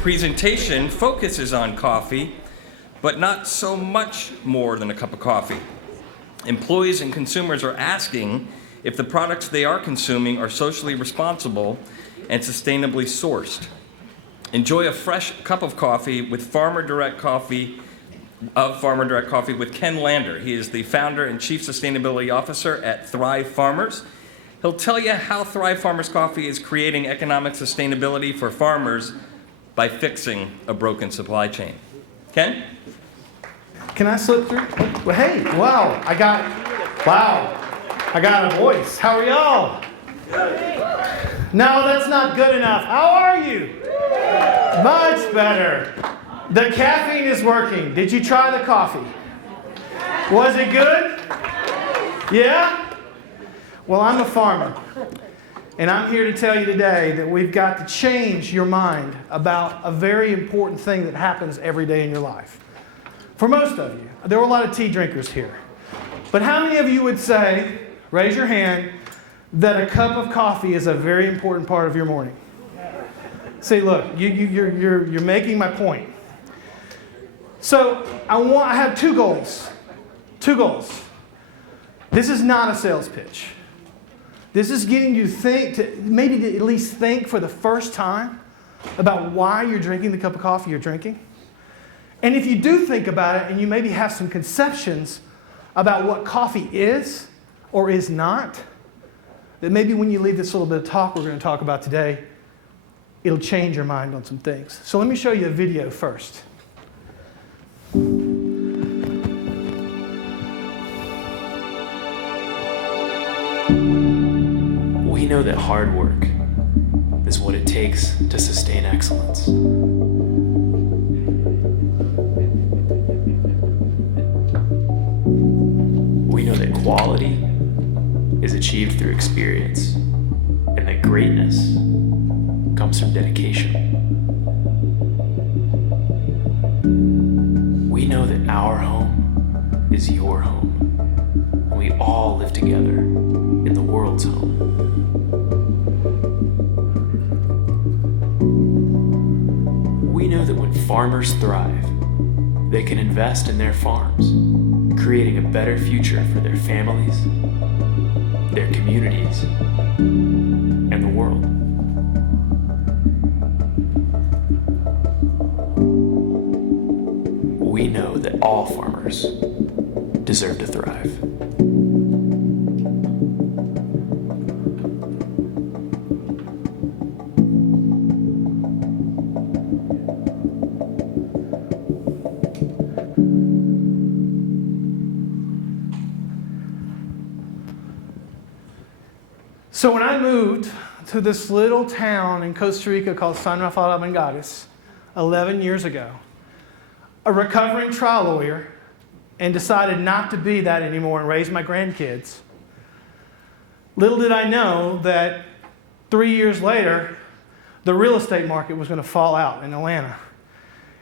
presentation focuses on coffee, but not so much more than a cup of coffee. Employees and consumers are asking if the products they are consuming are socially responsible and sustainably sourced. Enjoy a fresh cup of coffee with Farmer Direct Coffee with Ken Lander. He is the founder and chief sustainability officer at Thrive Farmers. He'll tell you how Thrive Farmers Coffee is creating economic sustainability for farmers by fixing a broken supply chain. Ken? Can I slip through? Well, hey, wow, I got a voice. How are y'all? No, that's not good enough. How are you? Much better. The caffeine is working. Did you try the coffee? Was it good? Yeah? Well, I'm a farmer, and I'm here to tell you today that we've got to change your mind about a very important thing that happens every day in your life. For most of you, there are a lot of tea drinkers here, but how many of you would say, raise your hand, that a cup of coffee is a very important part of your morning? See, look, you're making my point. So I have two goals. Two goals. This is not a sales pitch. This is getting you to think, maybe to at least think for the first time about why you're drinking the cup of coffee you're drinking. And if you do think about it and you maybe have some conceptions about what coffee is or is not, that maybe when you leave this little bit of talk we're going to talk about today, it'll change your mind on some things. So let me show you a video first. We know that hard work is what it takes to sustain excellence. We know that quality is achieved through experience, and that greatness comes from dedication. We know that our home is your home, and we all live together in the world's home. We know that when farmers thrive, they can invest in their farms, creating a better future for their families, their communities, and the world. We know that all farmers deserve to thrive. So when I moved to this little town in Costa Rica called San Rafael de Mangares 11 years ago, a recovering trial lawyer, and decided not to be that anymore and raise my grandkids, little did I know that 3 years later, the real estate market was going to fall out in Atlanta.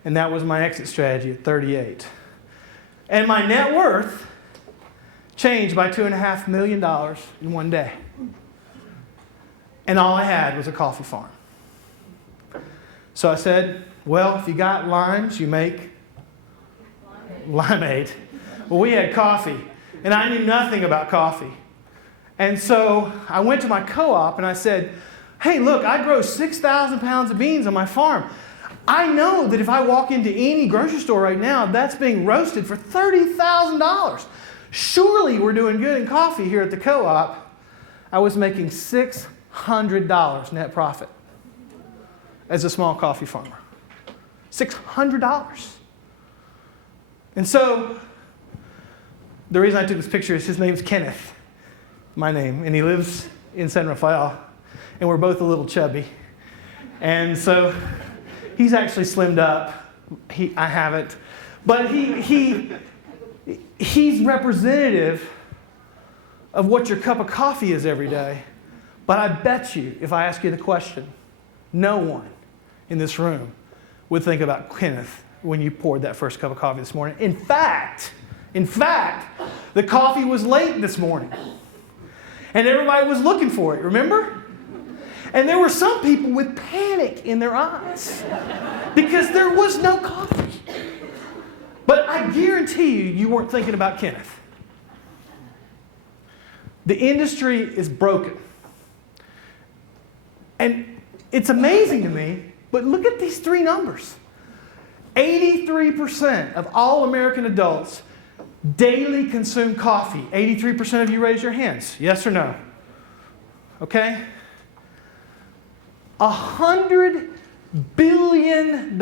And that was my exit strategy at 38. And my net worth changed by $2.5 million in one day. And all I had was a coffee farm. So I said, well, if you got limes, you make limeade. Well, we had coffee, and I knew nothing about coffee. And so I went to my co-op and I said, hey, look, I grow 6,000 pounds of beans on my farm. I know that if I walk into any grocery store right now, that's being roasted for $30,000. Surely we're doing good in coffee here at the co-op. I was making $600 net profit as a small coffee farmer. $600. And so the reason I took this picture is his name's Kenneth, my name, and he lives in San Rafael, and we're both a little chubby. And so he's actually slimmed up. I haven't. But he's representative of what your cup of coffee is every day. But I bet you, if I ask you the question, no one in this room would think about Kenneth when you poured that first cup of coffee this morning. In fact, the coffee was late this morning. And everybody was looking for it, remember? And there were some people with panic in their eyes because there was no coffee. But I guarantee you weren't thinking about Kenneth. The industry is broken. And it's amazing to me, but look at these three numbers. 83% of all American adults daily consume coffee. 83% of you raise your hands. Yes or no? Okay? $100 billion.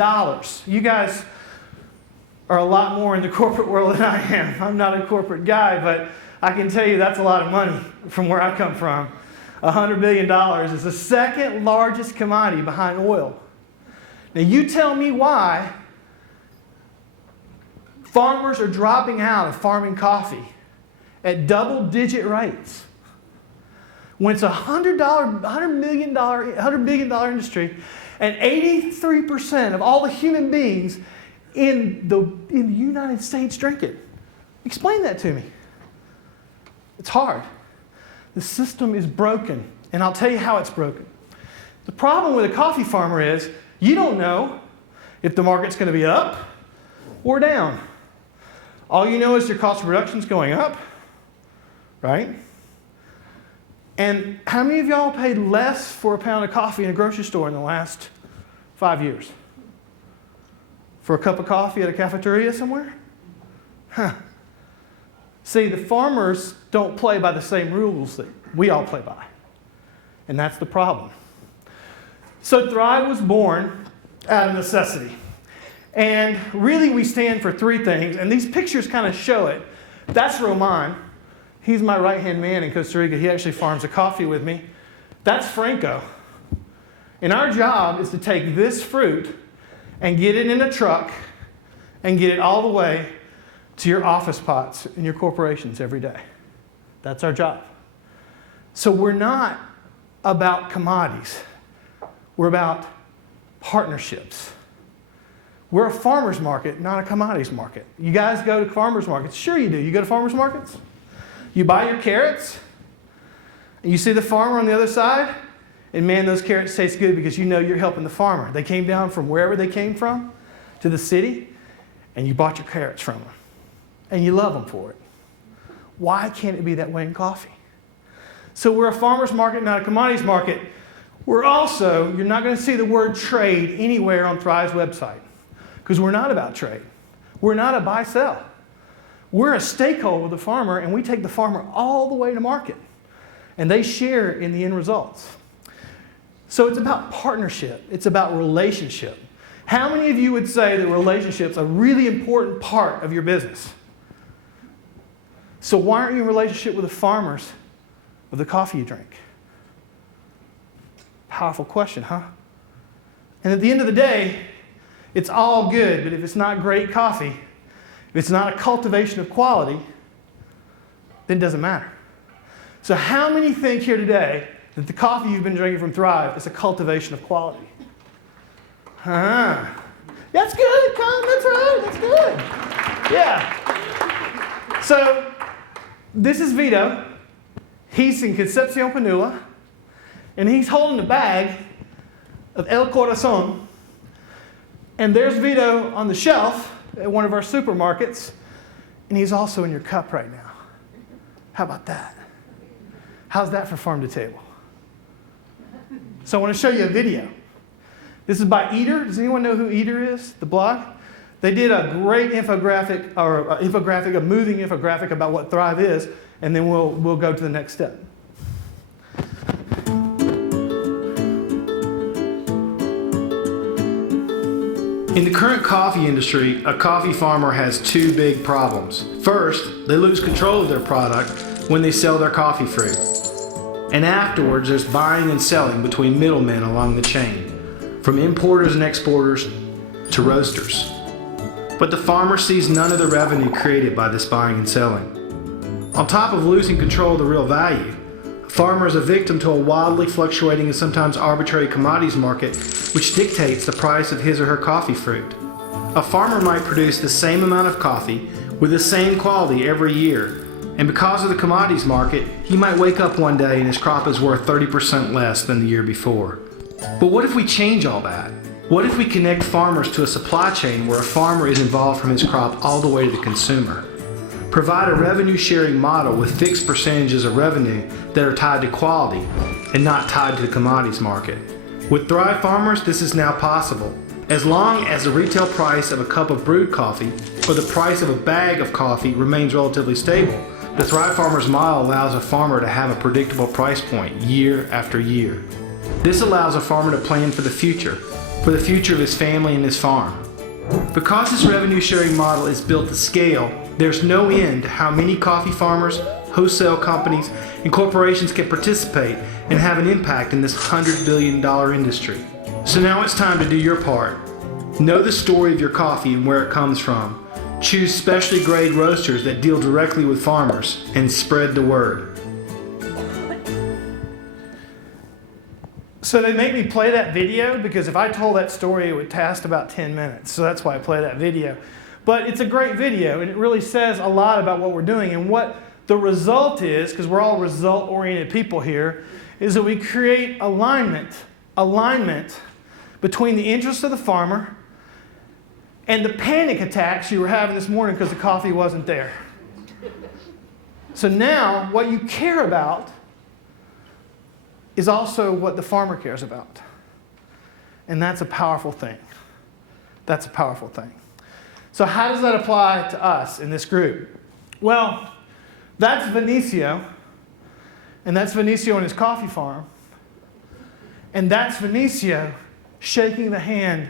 You guys are a lot more in the corporate world than I am. I'm not a corporate guy, but I can tell you that's a lot of money from where I come from. $100 billion is the second largest commodity behind oil. Now you tell me why farmers are dropping out of farming coffee at double-digit rates when it's a $100 billion industry, and 83% of all the human beings in the United States drink it. Explain that to me. It's hard. The system is broken, and I'll tell you how it's broken. The problem with a coffee farmer is you don't know if the market's going to be up or down. All you know is your cost of production is going up, right? And how many of y'all paid less for a pound of coffee in a grocery store in the last 5 years? For a cup of coffee at a cafeteria somewhere? Huh. See, the farmers don't play by the same rules that we all play by. And that's the problem. So Thrive was born out of necessity. And really we stand for three things, and these pictures kind of show it. That's Roman. He's my right-hand man in Costa Rica. He actually farms a coffee with me. That's Franco. And our job is to take this fruit and get it in a truck and get it all the way to your office pots in your corporations every day. That's our job. So we're not about commodities. We're about partnerships. We're a farmer's market, not a commodities market. You guys go to farmer's markets? Sure you do. You go to farmer's markets? You buy your carrots, and you see the farmer on the other side, and man, those carrots taste good because you know you're helping the farmer. They came down from wherever they came from to the city, and you bought your carrots from them. And you love them for it. Why can't it be that way in coffee? So we're a farmer's market, not a commodities market. We're also, you're not going to see the word trade anywhere on Thrive's website because we're not about trade. We're not a buy-sell. We're a stakeholder with the farmer, and we take the farmer all the way to market. And they share in the end results. So it's about partnership. It's about relationship. How many of you would say that relationships are a really important part of your business? So why aren't you in relationship with the farmers of the coffee you drink? Powerful question, huh? And at the end of the day, it's all good, but if it's not great coffee, if it's not a cultivation of quality, then it doesn't matter. So how many think here today that the coffee you've been drinking from Thrive is a cultivation of quality? That's good, Con. That's right. That's good. Yeah. So this is Vito. He's in Concepcion, Panula, and he's holding a bag of El Corazon. And there's Vito on the shelf at one of our supermarkets, and he's also in your cup right now. How about that? How's that for farm to table? So I want to show you a video. This is by Eater. Does anyone know who Eater is, the blog? They did a great infographic, or a moving infographic about what Thrive is, and then we'll go to the next step. In the current coffee industry, a coffee farmer has two big problems. First, they lose control of their product when they sell their coffee fruit. And afterwards, there's buying and selling between middlemen along the chain, from importers and exporters to roasters. But the farmer sees none of the revenue created by this buying and selling. On top of losing control of the real value, a farmer is a victim to a wildly fluctuating and sometimes arbitrary commodities market which dictates the price of his or her coffee fruit. A farmer might produce the same amount of coffee with the same quality every year And because of the commodities market, he might wake up one day and his crop is worth 30% less than the year before. But what if we change all that? What if we connect farmers to a supply chain where a farmer is involved from his crop all the way to the consumer? Provide a revenue sharing model with fixed percentages of revenue that are tied to quality and not tied to the commodities market. With Thrive Farmers, this is now possible. As long as the retail price of a cup of brewed coffee or the price of a bag of coffee remains relatively stable, the Thrive Farmers model allows a farmer to have a predictable price point year after year. This allows a farmer to plan for the future of his family and his farm. Because this revenue sharing model is built to scale, there's no end to how many coffee farmers, wholesale companies, and corporations can participate and have an impact in this $100 billion industry. So now it's time to do your part. Know the story of your coffee and where it comes from. Choose specially grade roasters that deal directly with farmers and spread the word. So they make me play that video because if I told that story, it would last about 10 minutes. So that's why I play that video. But it's a great video, and it really says a lot about what we're doing. And what the result is, because we're all result-oriented people here, is that we create alignment between the interests of the farmer and the panic attacks you were having this morning because the coffee wasn't there. So now what you care about is also what the farmer cares about. And that's a powerful thing. That's a powerful thing. So how does that apply to us in this group? Well, that's Vinicio, and that's Vinicio and his coffee farm. And that's Vinicio shaking the hand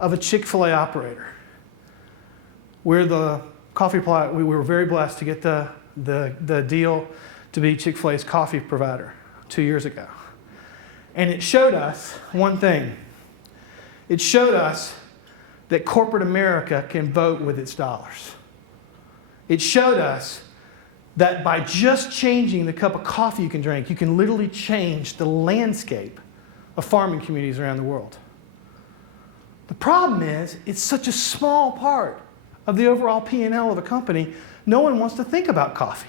of a Chick-fil-A operator. We're the coffee plot. We were very blessed to get the deal to be Chick-fil-A's coffee provider 2 years ago. And it showed us one thing. It showed us that corporate America can vote with its dollars. It showed us that by just changing the cup of coffee you can drink, you can literally change the landscape of farming communities around the world. The problem is, it's such a small part of the overall P&L of a company, no one wants to think about coffee.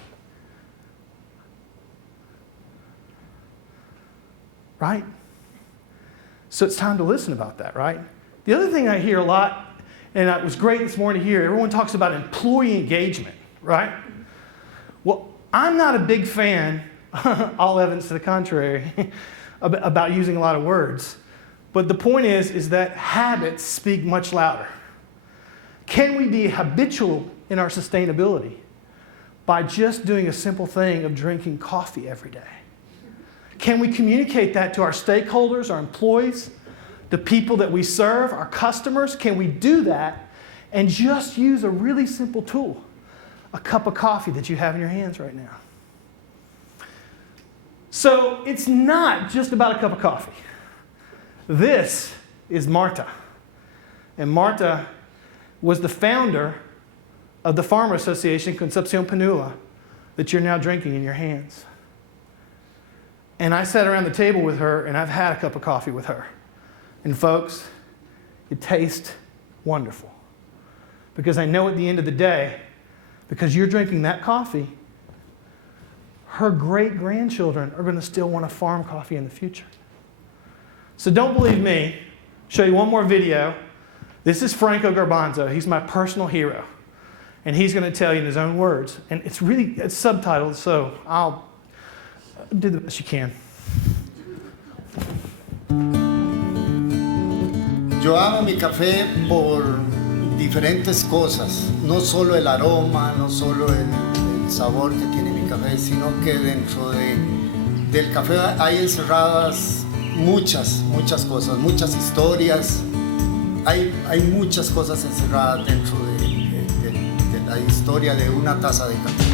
Right? So it's time to listen about that, right? The other thing I hear a lot, and it was great this morning to hear, everyone talks about employee engagement, right? Well, I'm not a big fan, all evidence to the contrary, about using a lot of words. But the point is that habits speak much louder. Can we be habitual in our sustainability by just doing a simple thing of drinking coffee every day? Can we communicate that to our stakeholders, our employees, the people that we serve, our customers? Can we do that and just use a really simple tool, a cup of coffee that you have in your hands right now? So it's not just about a cup of coffee. This is Marta. And Marta was the founder of the Farmer Association, Concepcion Pinula, that you're now drinking in your hands. And I sat around the table with her, and I've had a cup of coffee with her. And folks, it tastes wonderful. Because I know at the end of the day, because you're drinking that coffee, her great-grandchildren are going to still want to farm coffee in the future. So don't believe me. I'll show you one more video. This is Franco Garbanzo. He's my personal hero. And he's going to tell you in his own words. And it's subtitled, so I'll do the best you can. Yo amo mi café por diferentes cosas, no solo el aroma, no solo el sabor que tiene mi café, sino que dentro del café hay encerradas muchas cosas, muchas historias, hay muchas cosas encerradas dentro de la historia de una taza de café.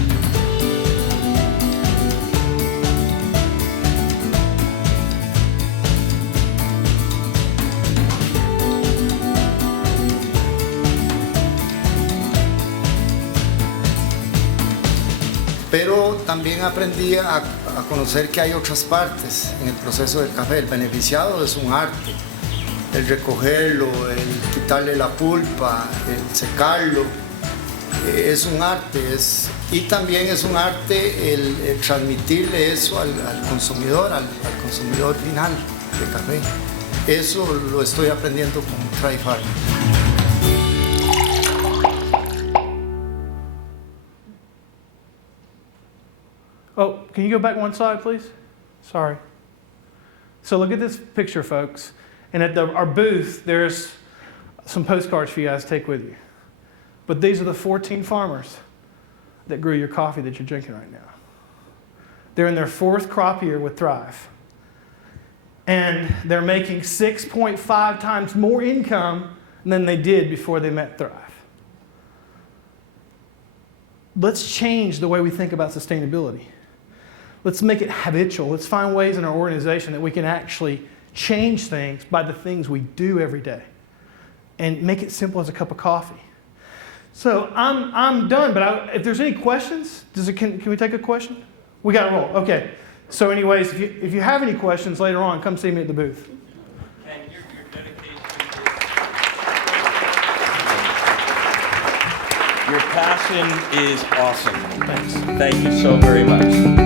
Pero también aprendí a conocer que hay otras partes en el proceso del café. El beneficiado es un arte. El recogerlo, el quitarle la pulpa, el secarlo, es un arte, es Y también es un arte el transmitirle eso al consumidor, al consumidor final de café. Eso lo estoy aprendiendo con Try Farm. Oh, can you go back one slide, please? Sorry. So look at this picture, folks. And at our booth, there's some postcards for you guys to take with you. But these are the 14 farmers that grew your coffee that you're drinking right now. They're in their 4th crop year with Thrive. And they're making 6.5 times more income than they did before they met Thrive. Let's change the way we think about sustainability. Let's make it habitual. Let's find ways in our organization that we can actually change things by the things we do every day and make it simple as a cup of coffee. So I'm done, but if there's any questions, can we take a question? We got to roll. Okay. So anyways, if you have any questions later on, come see me at the booth. And your dedication, your passion is awesome. Thanks. Thank you so very much.